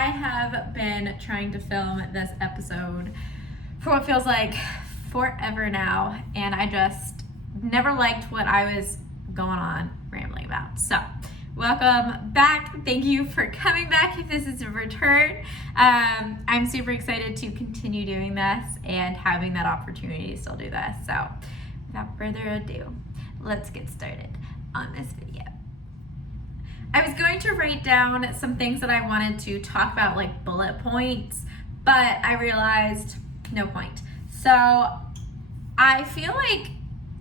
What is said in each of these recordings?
I have been trying to film this episode for what feels like forever now, and I just never liked what I was going on rambling about. So, welcome back. Thank you for coming back if this is a return. I'm super excited to continue doing this and having that opportunity to still do this. So, without further ado, let's get started on this video. I was going to write down some things that I wanted to talk about, like bullet points, but I realized no point. So I feel like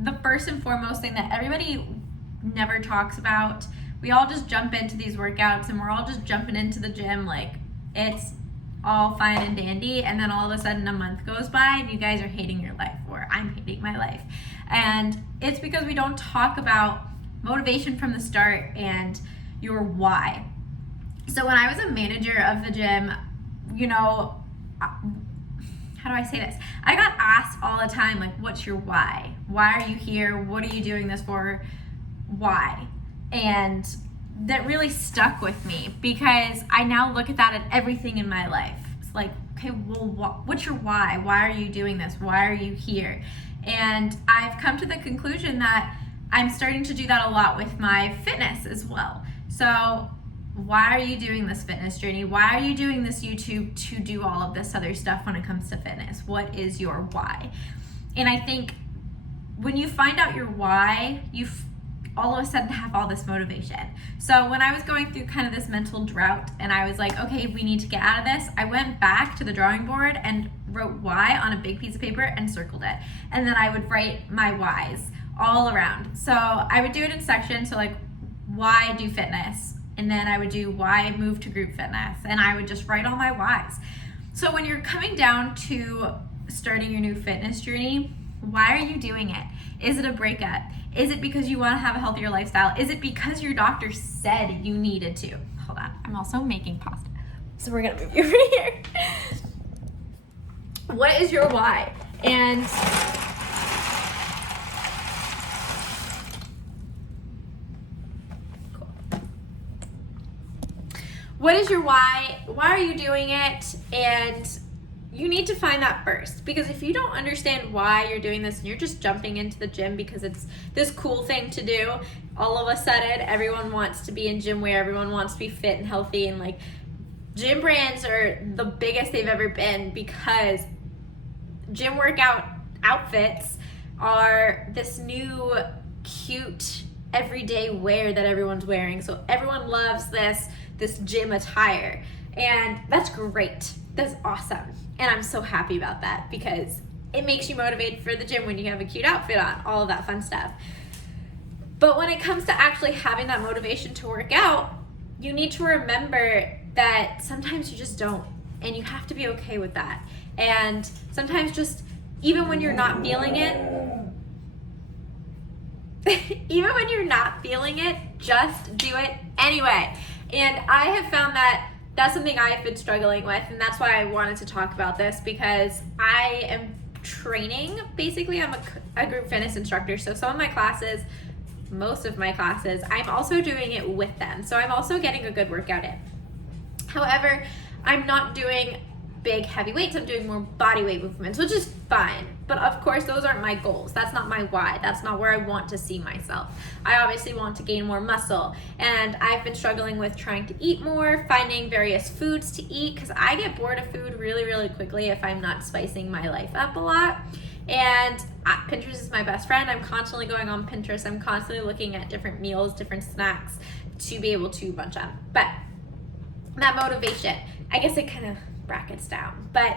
the first and foremost thing that everybody never talks about, we all just jump into these workouts and we're all just jumping into the gym like it's all fine and dandy, and then all of a sudden a month goes by and you guys are hating your life, or I'm hating my life. And it's because we don't talk about motivation from the start and your why. So when I was a manager of the gym, you know, how do I say this? I got asked all the time, like, what's your why? Why are you here? What are you doing this for? Why? And that really stuck with me because I now look at that at everything in my life. It's like, okay, well, what's your why? Why are you doing this? Why are you here? And I've come to the conclusion that I'm starting to do that a lot with my fitness as well. So why are you doing this fitness journey? Why are you doing this YouTube to do all of this other stuff when it comes to fitness? What is your why? And I think when you find out your why, you all of a sudden have all this motivation. So when I was going through kind of this mental drought and I was like, okay, we need to get out of this, I went back to the drawing board and wrote why on a big piece of paper and circled it. And then I would write my whys all around. So I would do it in sections. So like, why do fitness? And then I would do why move to group fitness. And I would just write all my whys. So when you're coming down to starting your new fitness journey, why are you doing it? Is it a breakup? Is it because you want to have a healthier lifestyle? Is it because your doctor said you needed to? Hold on, I'm also making pasta. So we're gonna move you over here. What is your why? And what is your why? Why are you doing it? And you need to find that first, because if you don't understand why you're doing this and you're just jumping into the gym because it's this cool thing to do, all of a sudden everyone wants to be in gym wear, everyone wants to be fit and healthy, and like gym brands are the biggest they've ever been because gym workout outfits are this new cute everyday wear that everyone's wearing. So everyone loves this gym attire, and that's great. That's awesome. And I'm so happy about that because it makes you motivated for the gym when you have a cute outfit on, all of that fun stuff. But when it comes to actually having that motivation to work out, you need to remember that sometimes you just don't, and you have to be okay with that. And sometimes just, even when you're not feeling it, just do it anyway. And I have found that that's something I've been struggling with, and that's why I wanted to talk about this, because I am training. Basically, I'm a group fitness instructor, so some of my classes, most of my classes, I'm also doing it with them. So I'm also getting a good workout in. However, I'm not doing big heavy weights, I'm doing more body weight movements, which is fine. But of course, those aren't my goals. That's not my why. That's not where I want to see myself. I obviously want to gain more muscle. And I've been struggling with trying to eat more, finding various foods to eat, because I get bored of food really, really quickly if I'm not spicing my life up a lot. And Pinterest is my best friend. I'm constantly going on Pinterest. I'm constantly looking at different meals, different snacks to be able to bunch on. But that motivation, I guess it kind of brackets down, but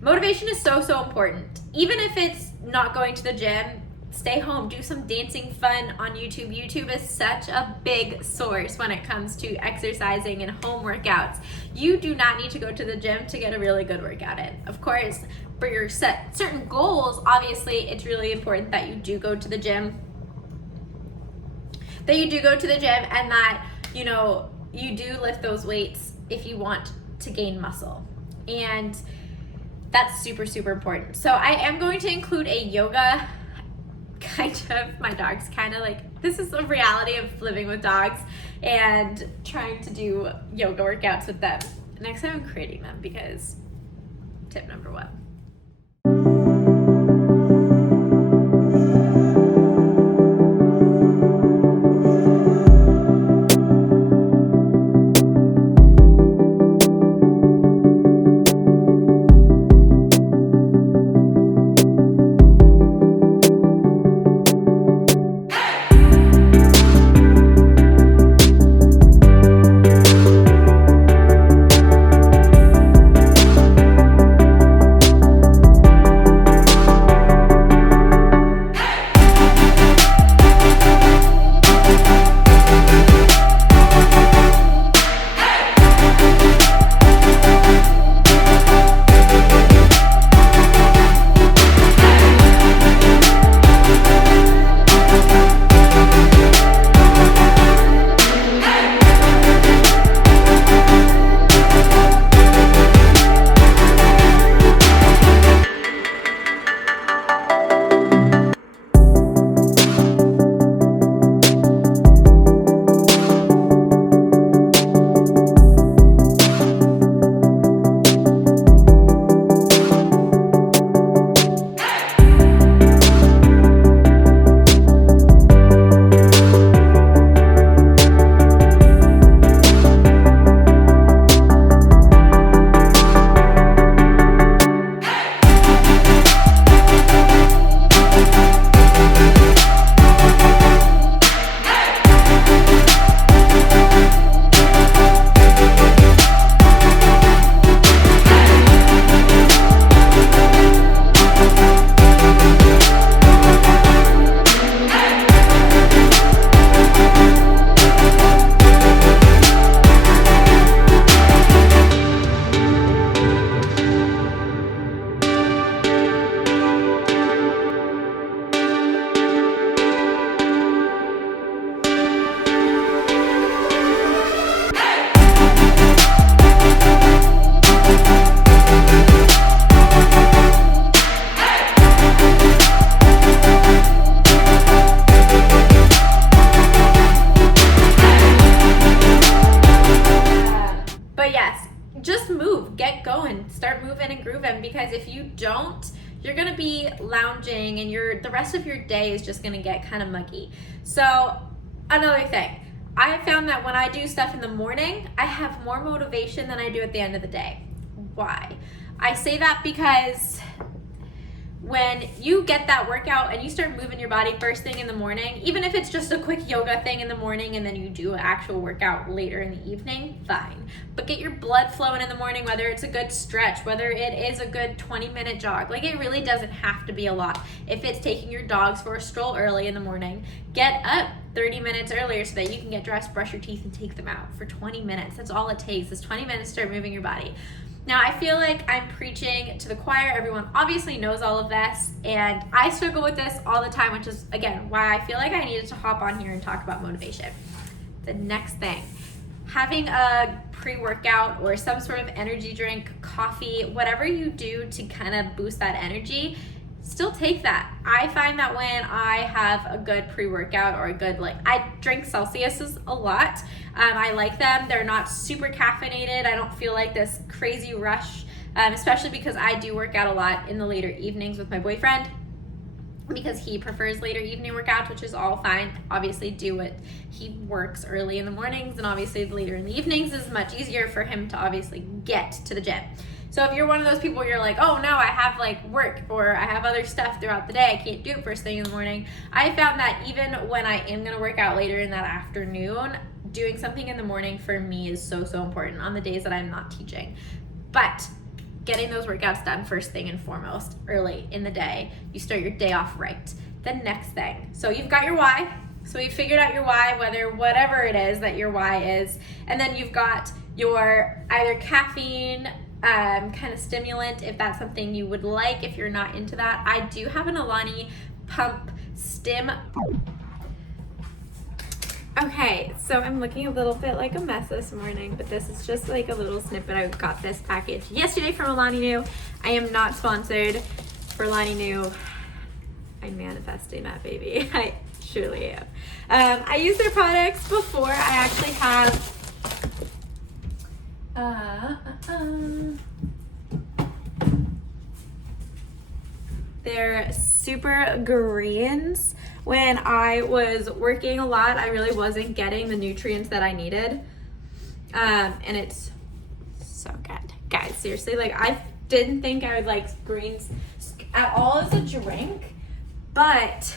motivation is so important. Even if it's not going to the gym, stay home, do some dancing fun on YouTube. YouTube is such a big source when it comes to exercising and home workouts. You do not need to go to the gym to get a really good workout in. Of course, for your certain goals, obviously it's really important that you do go to the gym, and that you do lift those weights if you want to gain muscle. And that's super, super important. So I am going to include a yoga, my dog's kind of like, this is the reality of living with dogs and trying to do yoga workouts with them. next time I'm creating them, because tip number 1. Get going, start moving and grooving, because if you don't, you're gonna be lounging and the rest of your day is just gonna get kind of muggy. So another thing, I have found that when I do stuff in the morning, I have more motivation than I do at the end of the day. Why? I say that because when you get that workout and you start moving your body first thing in the morning, even if it's just a quick yoga thing in the morning and then you do an actual workout later in the evening, fine. But get your blood flowing in the morning, whether it's a good stretch, whether it is a good 20-minute jog. Like, it really doesn't have to be a lot. If it's taking your dogs for a stroll early in the morning, get up 30 minutes earlier so that you can get dressed, brush your teeth, and take them out for 20 minutes. That's all it takes, is 20 minutes to start moving your body. Now, I feel like I'm preaching to the choir. Everyone obviously knows all of this, and I struggle with this all the time, which is, again, why I feel like I needed to hop on here and talk about motivation. The next thing, having a pre-workout or some sort of energy drink, coffee, whatever you do to kind of boost that energy, still take that. I find that when I have a good pre-workout or a good, I drink Celsiuses a lot. I like them. They're not super caffeinated. I don't feel like this crazy rush, especially because I do work out a lot in the later evenings with my boyfriend, because he prefers later evening workouts, which is all fine. Obviously do what he works early in the mornings, and obviously later in the evenings is much easier for him to obviously get to the gym. So if you're one of those people, you're like, oh no, I have work or I have other stuff throughout the day, I can't do it first thing in the morning. I found that even when I am gonna work out later in that afternoon, doing something in the morning for me is so, so important on the days that I'm not teaching. But getting those workouts done first thing and foremost, early in the day, you start your day off right. The next thing, so you've got your why. So you've figured out your why, whatever it is that your why is, and then you've got your either caffeine, kind of stimulant, if that's something you would like. If you're not into that, I do have an Alain Nu pump stim. Okay, so I'm looking a little bit like a mess this morning, but this is just like a little snippet. I got this package yesterday from Alain Nu. I am not sponsored for Alain Nu. I'm manifesting that, baby. I surely am. I used their products before. I actually have They're super greens. When I was working a lot, I really wasn't getting the nutrients that I needed. And it's so good. Guys, seriously, like I didn't think I would like greens at all as a drink, but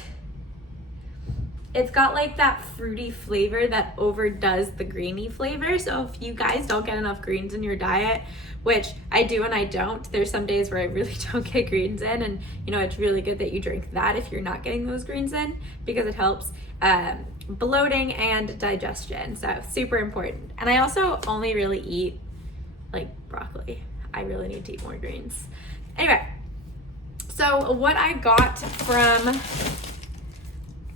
it's got like that fruity flavor that overdoes the greeny flavor. So if you guys don't get enough greens in your diet, which I do and I don't, there's some days where I really don't get greens in, and you know, it's really good that you drink that if you're not getting those greens in, because it helps bloating and digestion. So super important. And I also only really eat like broccoli. I really need to eat more greens. Anyway, so what I got from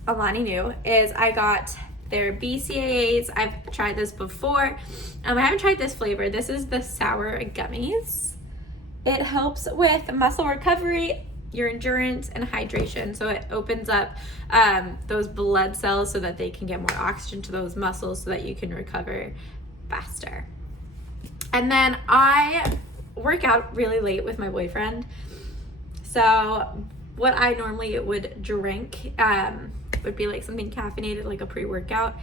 Alain Nu is I got their BCAAs. I've tried this before. I haven't tried this flavor. This is the sour gummies. It helps with muscle recovery, your endurance, and hydration. So it opens up those blood cells so that they can get more oxygen to those muscles so that you can recover faster. And then I work out really late with my boyfriend. So what I normally would drink would be like something caffeinated, like a pre-workout.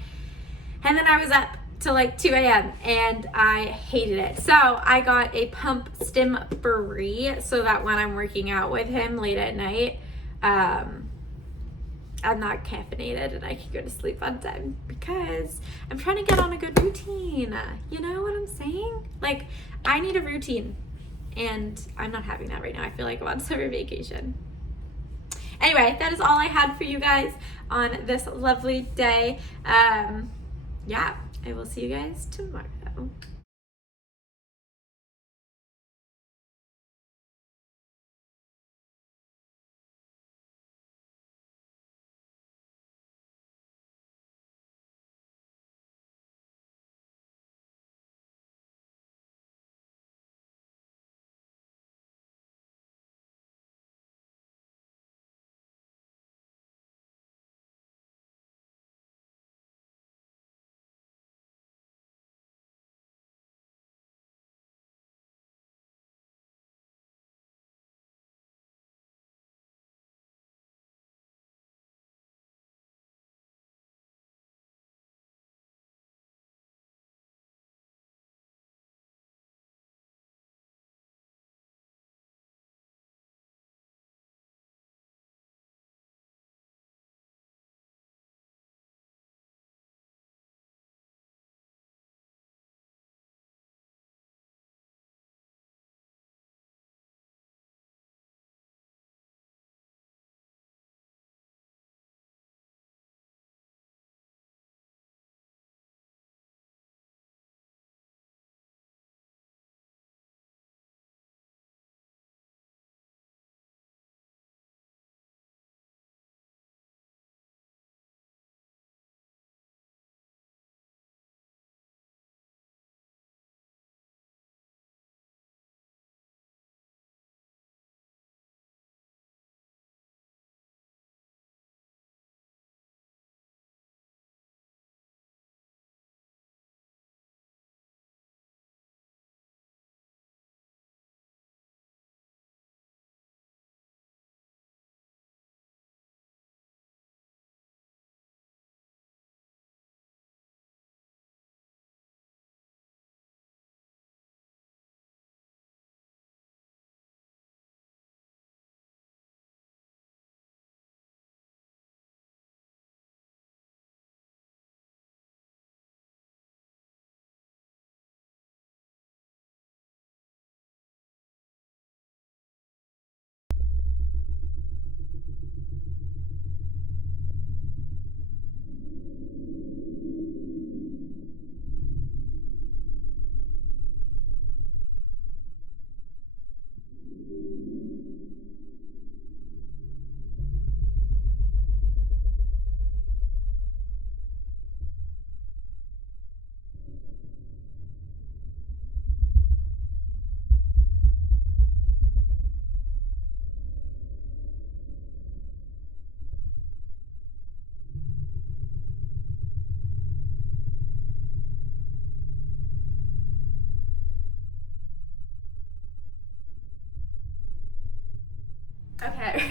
And then I was up till like 2 a.m. and I hated it. So I got a pump stim free so that when I'm working out with him late at night, I'm not caffeinated and I can go to sleep on time, because I'm trying to get on a good routine. You know what I'm saying? Like, I need a routine and I'm not having that right now. I feel like I'm on summer vacation. Anyway, that is all I had for you guys on this lovely day. Yeah, I will see you guys tomorrow.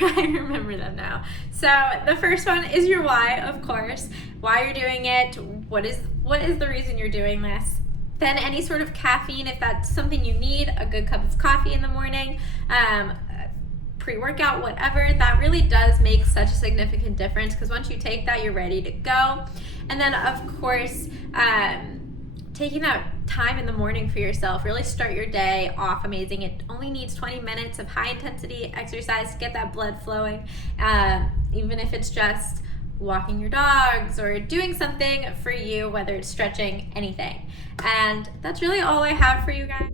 I remember them now. So the first one is your why, of course. Why you're doing it. What is the reason you're doing this? Then any sort of caffeine, if that's something you need, a good cup of coffee in the morning, pre-workout, whatever, that really does make such a significant difference, because once you take that, you're ready to go. And then of course, taking that time in the morning for yourself, really start your day off amazing. It only needs 20 minutes of high intensity exercise to get that blood flowing, even if it's just walking your dogs or doing something for you, whether it's stretching, anything. And that's really all I have for you guys.